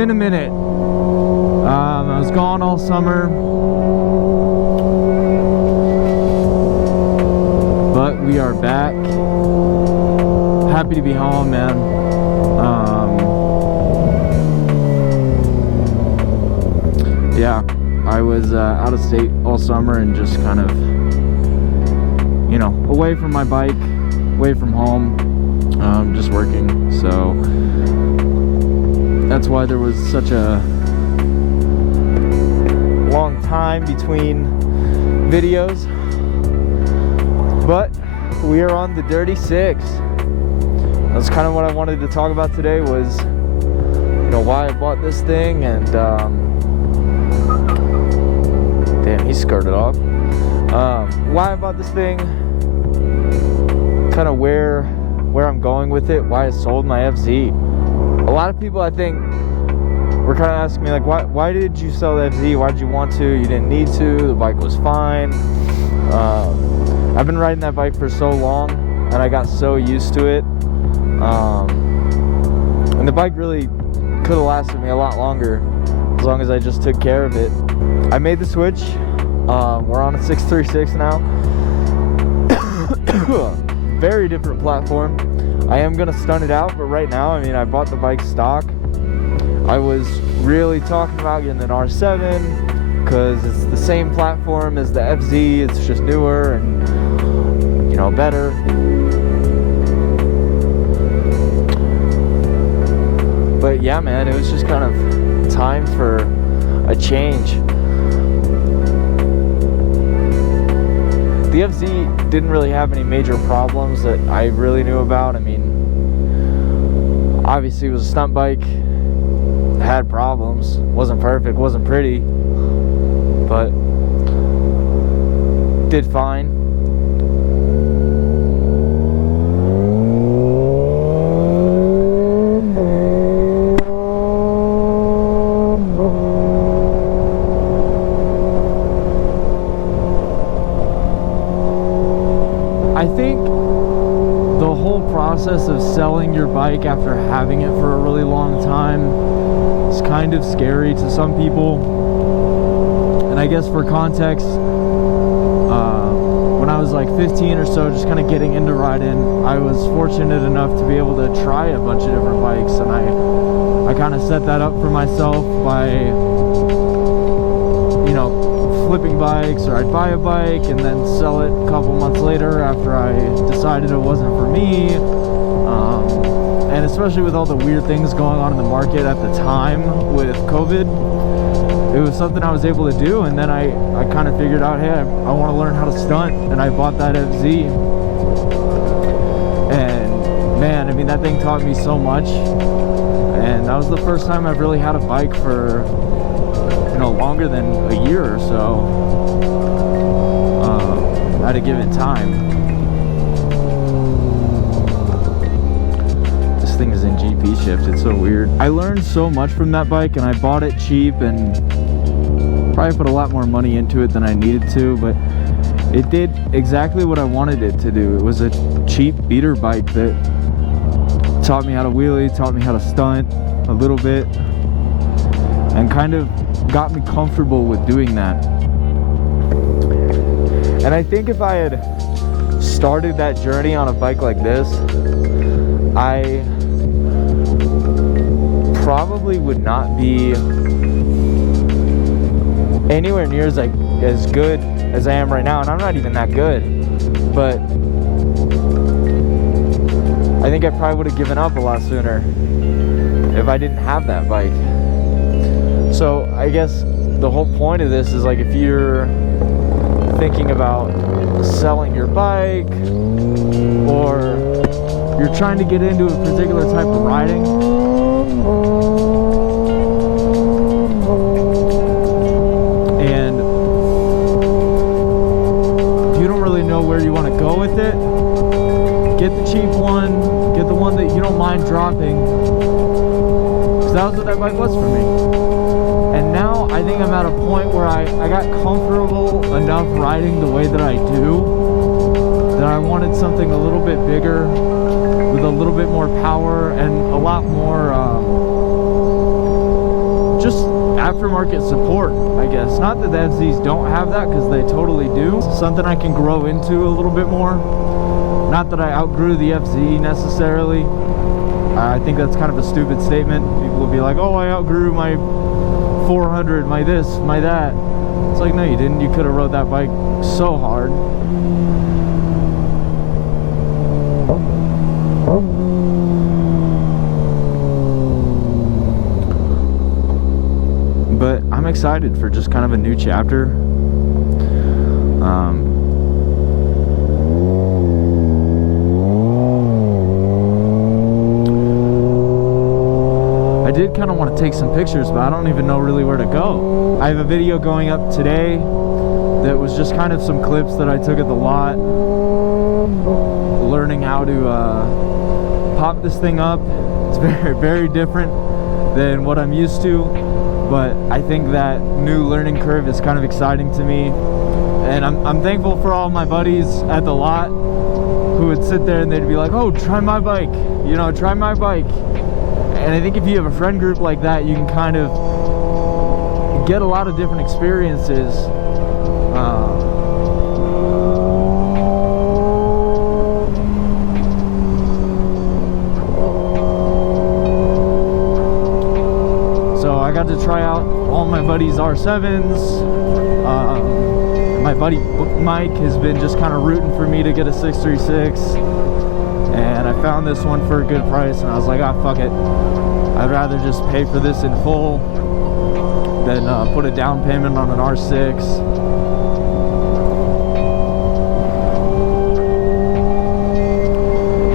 been a minute. I was gone all summer, but we are back. Happy to be home, man. Yeah, I was out of state all summer and just kind of, you know, away from my bike, away from home, just working. So that's why there was such a long time between videos. But we are on the Dirty 6. That's kind of what I wanted to talk about today, was, you know, why I bought this thing, and damn, he skirted off. Why I bought this thing, kind of where I'm going with it, why I sold my FZ. A lot of people, I think, were kind of asking me, like, why did you sell the FZ? Why did you want to? You didn't need to. The bike was fine. I've been riding that bike for so long, and I got so used to it. And the bike really could have lasted me a lot longer as long as I just took care of it. I made the switch. We're on a 636 now. Very different platform. I am gonna stunt it out, but right now, I mean, I bought the bike stock. I was really talking about getting an R7 because it's the same platform as the FZ. It's just newer and, you know, better. But yeah, man, it was just kind of time for a change. The FZ didn't really have any major problems that I really knew about. I mean, obviously it was a stunt bike, had problems, wasn't perfect, wasn't pretty, but did fine. I think the whole process of selling your bike after having it for a really long time is kind of scary to some people. And I guess for context, when I was like 15 or so, just kind of getting into riding, I was fortunate enough to be able to try a bunch of different bikes, and I kind of set that up for myself by, you know, flipping bikes, or I'd buy a bike and then sell it a couple months later after I decided it wasn't for me. And especially with all the weird things going on in the market at the time with COVID, it was something I was able to do. And then I kind of figured out, hey, I want to learn how to stunt, and I bought that FZ. And man, I mean, that thing taught me so much. And that was the first time I've really had a bike for, you know, longer than a year or so, at a given time. This thing is in GP shift, it's so weird. I learned so much from that bike, and I bought it cheap and probably put a lot more money into it than I needed to, but it did exactly what I wanted it to do. It was a cheap beater bike that taught me how to wheelie, taught me how to stunt a little bit, and kind of got me comfortable with doing that. And I think if I had started that journey on a bike like this, I probably would not be anywhere near as good as I am right now. And I'm not even that good, but I think I probably would have given up a lot sooner if I didn't have that bike. So I guess the whole point of this is, like, if you're thinking about selling your bike, or you're trying to get into a particular type of riding, and you don't really know where you want to go with it, get the cheap one, get the one that you don't mind dropping, because that was what that bike was for me. And now I think I'm at a point where I got comfortable enough riding the way that I do, that I wanted something a little bit bigger, with a little bit more power and a lot more just aftermarket support, I guess. Not that the FZs don't have that, because they totally do. Something I can grow into a little bit more. Not that I outgrew the FZ necessarily. I think that's kind of a stupid statement. People will be like, oh, I outgrew my 400, my this, my that. It's like, no, you didn't. You could have rode that bike so hard. But I'm excited for just kind of a new chapter. I did kind of want to take some pictures, but I don't even know really where to go. I have a video going up today that was just kind of some clips that I took at the lot, learning how to pop this thing up. It's very, very different than what I'm used to, but I think that new learning curve is kind of exciting to me. And I'm thankful for all my buddies at the lot who would sit there and they'd be like, oh, try my bike, you know, try my bike. And I think if you have a friend group like that, you can kind of get a lot of different experiences. So I got to try out all my buddies' R7s. My buddy Mike has been just kind of rooting for me to get a 636. And I found this one for a good price, and I was like, ah, fuck it. I'd rather just pay for this in full than put a down payment on an R6.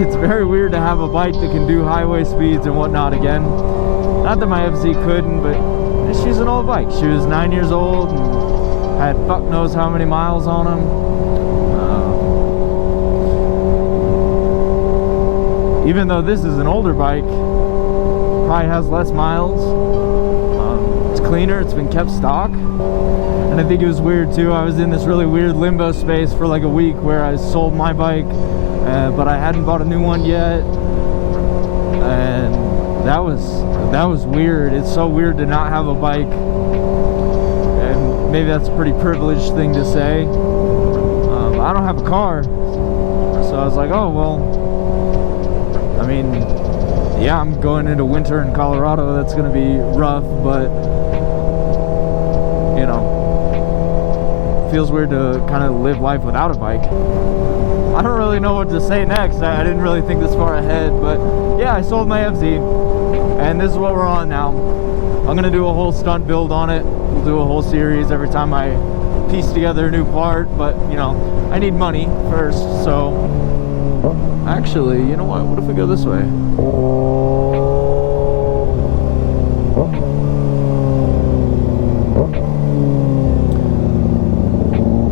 It's very weird to have a bike that can do highway speeds and whatnot again. Not that my FZ couldn't, but she's an old bike. She was 9 years old and had fuck knows how many miles on them. Even though this is an older bike, probably has less miles. It's cleaner, it's been kept stock. And I think it was weird too. I was in this really weird limbo space for like a week where I sold my bike, but I hadn't bought a new one yet. And that was weird. It's so weird to not have a bike. And maybe that's a pretty privileged thing to say. I don't have a car. So I was like, oh, well, I mean, yeah, I'm going into winter in Colorado. That's going to be rough, but, you know, it feels weird to kind of live life without a bike. I don't really know what to say next. I didn't really think this far ahead, but yeah, I sold my FZ, and this is what we're on now. I'm going to do a whole stunt build on it. We'll do a whole series every time I piece together a new part, but, you know, I need money first, so... Actually, you know what? What if we go this way?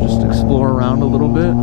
Just explore around a little bit.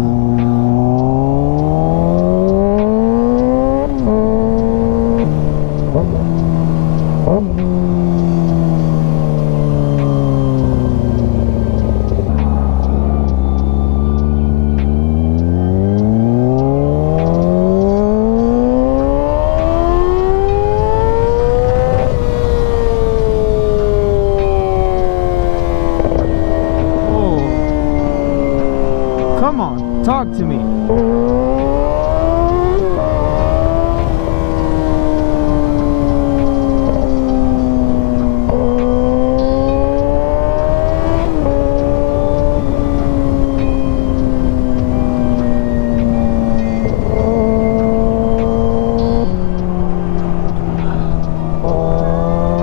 Come on, talk to me.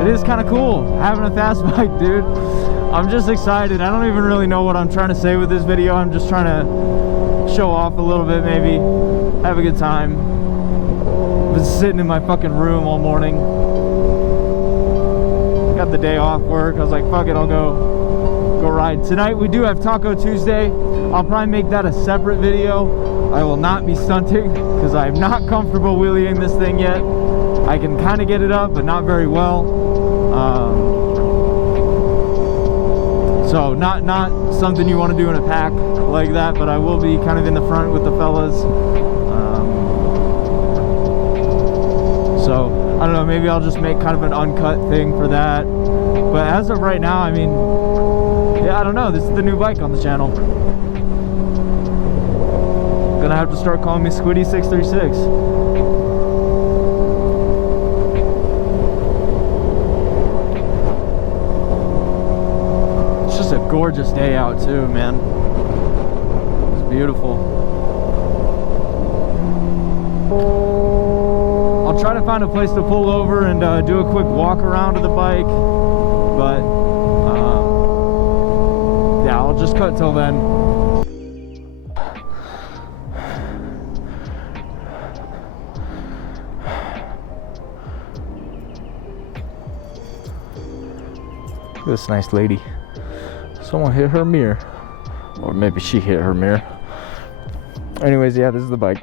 It is kind of cool having a fast bike, dude. I'm just excited. I don't even really know what I'm trying to say with this video. I'm just trying to show off a little bit, maybe have a good time. I've been sitting in my fucking room all morning. Got the day off work. I was like, fuck it, I'll go ride. Tonight we do have Taco Tuesday. I'll probably make that a separate video. I will not be stunting because I'm not comfortable wheeling this thing yet. I can kind of get it up, but not very well. So not something you want to do in a pack like that, but I will be kind of in the front with the fellas. So I don't know, maybe I'll just make kind of an uncut thing for that. But as of right now, I mean, yeah, I don't know. This is the new bike on the channel. Gonna have to start calling me Squiddy636. It's just a gorgeous day out too, man. It's beautiful. I'll try to find a place to pull over and do a quick walk around of the bike, but yeah, I'll just cut till then. Look at this nice lady. Someone hit her mirror, or maybe she hit her mirror. Anyways, yeah, this is the bike.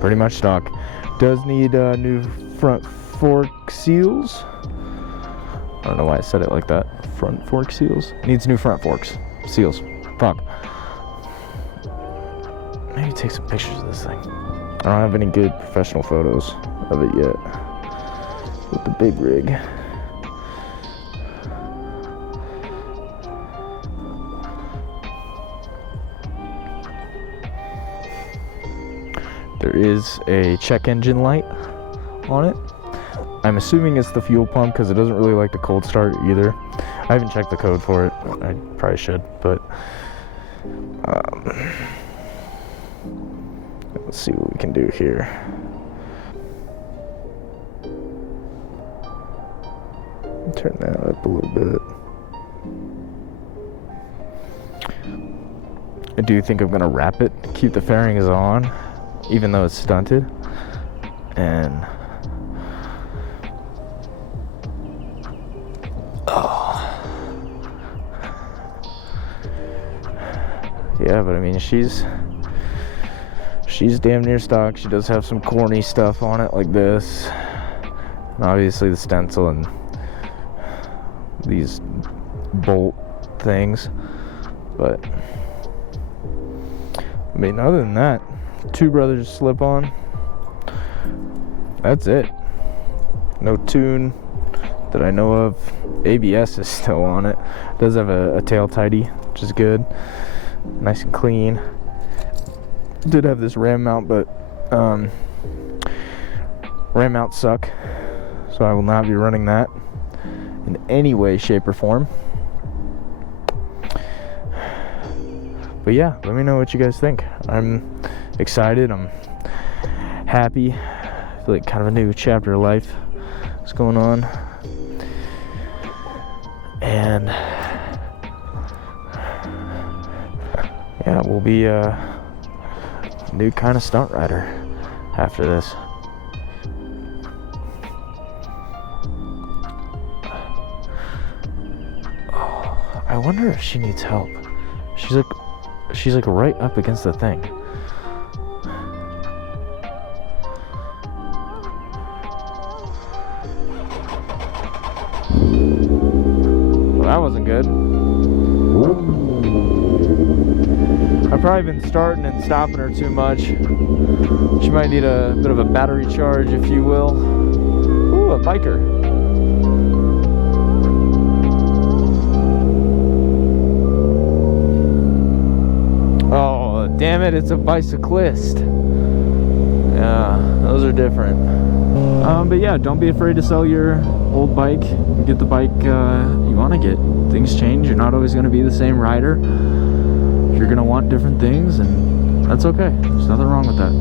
Pretty much stock. Does need new front fork seals. I don't know why I said it like that. Front fork seals. Needs new front forks. Seals. Fuck. Maybe take some pictures of this thing. I don't have any good professional photos of it yet. With the big rig. There is a check engine light on it. I'm assuming it's the fuel pump because it doesn't really like the cold start either. I haven't checked the code for it. I probably should, but let's see what we can do here. Turn that up a little bit. I do think I'm gonna wrap it, keep the fairings on, even though it's stunted, and yeah, but I mean, she's damn near stock. She does have some corny stuff on it like this, and obviously the stencil and these bolt things, but I mean, other than that, two brothers slip on, that's it. No tune that I know of. ABS is still on it. It does have a tail tidy, which is good, nice and clean. Did have this ram mount, but ram mounts suck, so I will not be running that in any way, shape, or form. But yeah, let me know what you guys think. I'm excited, I'm happy. I feel like kind of a new chapter of life is going on. And yeah, we'll be a new kind of stunt rider after this. Oh, I wonder if she needs help. She's like right up against the thing. Well, that wasn't good. I've probably been starting and stopping her too much. She might need a bit of a battery charge, if you will. Ooh, a biker. Oh, damn it, it's a bicyclist. Yeah, those are different. But yeah, don't be afraid to sell your old bike. Get the bike you want to get. Things change. You're not always going to be the same rider. You're going to want different things, and that's okay. There's nothing wrong with that.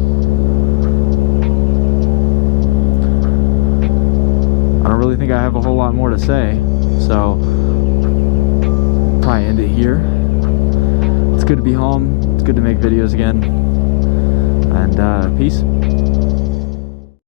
I don't really think I have a whole lot more to say, so probably end it here. It's good to be home. It's good to make videos again. And peace.